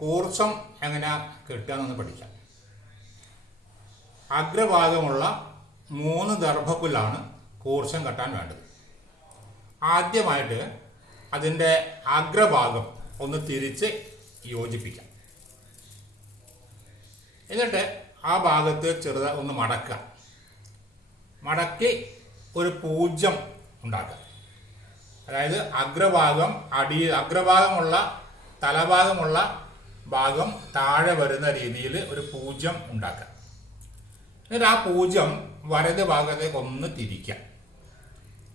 കൂർച്ചം എങ്ങനെ കിട്ടുകയെന്നൊന്ന് പഠിക്കാം. അഗ്രഭാഗമുള്ള മൂന്ന് ദർഭപ്പുല്ലാണ് കൂർച്ചം കെട്ടാൻ വേണ്ടത്. ആദ്യമായിട്ട് അതിന്റെ അഗ്രഭാഗം ഒന്ന് തിരിച്ച് യോജിപ്പിക്കാം. എന്നിട്ട് ആ ഭാഗത്ത് ചെറുത ഒന്ന് മടക്കുക. മടക്കി ഒരു പൂജ്യം ഉണ്ടാക്കുക. അതായത് അഗ്രഭാഗം അടി അഗ്രഭാഗമുള്ള തലഭാഗമുള്ള ഭാഗം താഴെ വരുന്ന രീതിയിൽ ഒരു പൂജ്യം ഉണ്ടാക്കാം. എന്നിട്ട് ആ പൂജ്യം വലത് ഭാഗത്തേക്ക് ഒന്ന് തിരിക്കാം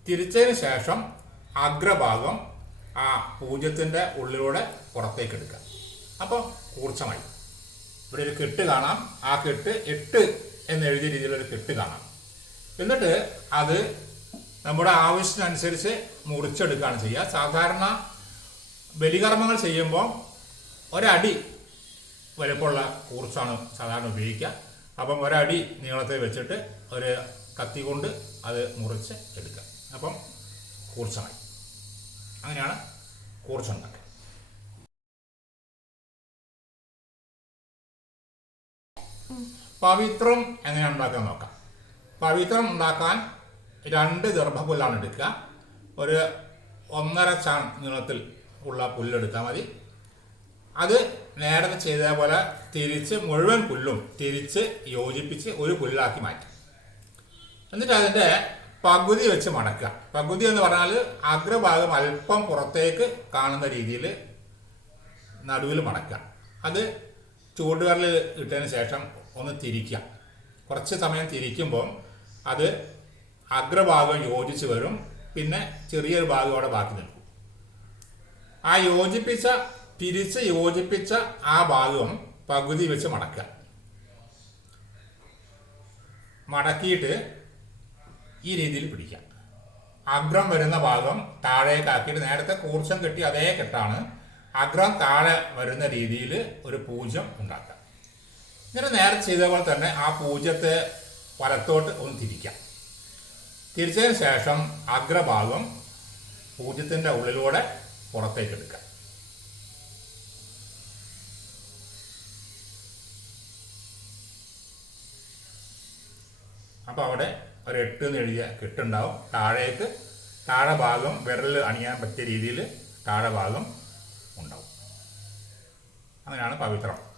തിരിച്ചതിന് ശേഷം അഗ്രഭാഗം ആ പൂജ്യത്തിന്റെ ഉള്ളിലൂടെ പുറത്തേക്ക് എടുക്കുക. അപ്പോൾ കൂർച്ചമായി ഇവിടെ ഒരു കെട്ട് കാണാം. ആ കെട്ട് എട്ട് എന്ന് എഴുതിയ രീതിയിലൊരു കെട്ട് കാണാം. എന്നിട്ട് അത് നമ്മുടെ ആവശ്യത്തിനനുസരിച്ച് മുറിച്ചെടുക്കുകയാണ് ചെയ്യുക. സാധാരണ ബലികർമ്മങ്ങൾ ചെയ്യുമ്പോൾ ഒരടി വലുപ്പമുള്ള കൂർച്ചാണ് സാധാരണ ഉപയോഗിക്കുക. അപ്പം ഒരടി നീളത്തിൽ വെച്ചിട്ട് ഒരു കത്തി കൊണ്ട് അത് മുറിച്ച് എടുക്കുക. അപ്പം കൂർച്ചമായി അങ്ങനെയാണ് കൂർച്ചുണ്ടാക്കുക പവിത്രം എങ്ങനെ ഉണ്ടാക്കാൻ നോക്കാം. പവിത്രം ഉണ്ടാക്കാൻ രണ്ട് ഗർഭപുല്ലാണ് എടുക്കുക. ഒരു ഒന്നര ചാൺ നീളത്തിൽ ഉള്ള പുല്ലെടുത്താൽ മതി. അത് നേരത്തെ ചെയ്ത പോലെ തിരിച്ച് മുഴുവൻ പുല്ലും തിരിച്ച് യോജിപ്പിച്ച് ഒരു പുല്ലാക്കി മാറ്റും. എന്നിട്ട് അതിന്റെ പകുതി വെച്ച് മടക്കുക. പകുതി എന്ന് പറഞ്ഞാൽ അഗ്രഭാഗം അല്പം പുറത്തേക്ക് കാണുന്ന രീതിയിൽ നടുവിൽ മടക്കുക. അത് ചൂടുവെള്ളിൽ ഇട്ടതിന് ശേഷം ഒന്ന് തിരിക്കുക. കുറച്ച് സമയം തിരിക്കുമ്പോൾ അത് അഗ്രഭാഗം യോജിച്ച് വരും. പിന്നെ ചെറിയൊരു ഭാഗം അവിടെ ബാക്കി നിൽക്കും. ആ യോജിപ്പിച്ച തിരിച്ച് യോജിപ്പിച്ച ആ ഭാഗം പകുതി വെച്ച് മടക്കുക. മടക്കിയിട്ട് ഈ രീതിയിൽ പിടിക്കുക. അഗ്രം വരുന്ന ഭാഗം താഴേക്കാക്കിയിട്ട് നേരത്തെ കൂർച്ചം കെട്ടി അതേ കെട്ടാണ് അഗ്രം താഴെ വരുന്ന രീതിയിൽ ഒരു പൂജ്യം ഉണ്ടാക്കുക. ഇങ്ങനെ നേരെ ചെയ്ത പോലെ തന്നെ ആ പൂജ്യത്തെ വലത്തോട്ട് ഒന്ന് തിരിക്കാം തിരിച്ചതിന് ശേഷം അഗ്രഭാഗം പൂജ്യത്തിന്റെ ഉള്ളിലൂടെ പുറത്തേക്ക് അപ്പോൾ അവിടെ ഒരു എട്ട് എന്ന് എഴുതിയ കെട്ടുണ്ടാവും. താഴേക്ക് താഴെ ഭാഗം വിരൽ അണിയാൻ പറ്റിയ രീതിയിൽ താഴെ ഭാഗം ഉണ്ടാവും. അങ്ങനെയാണ് പവിത്രം.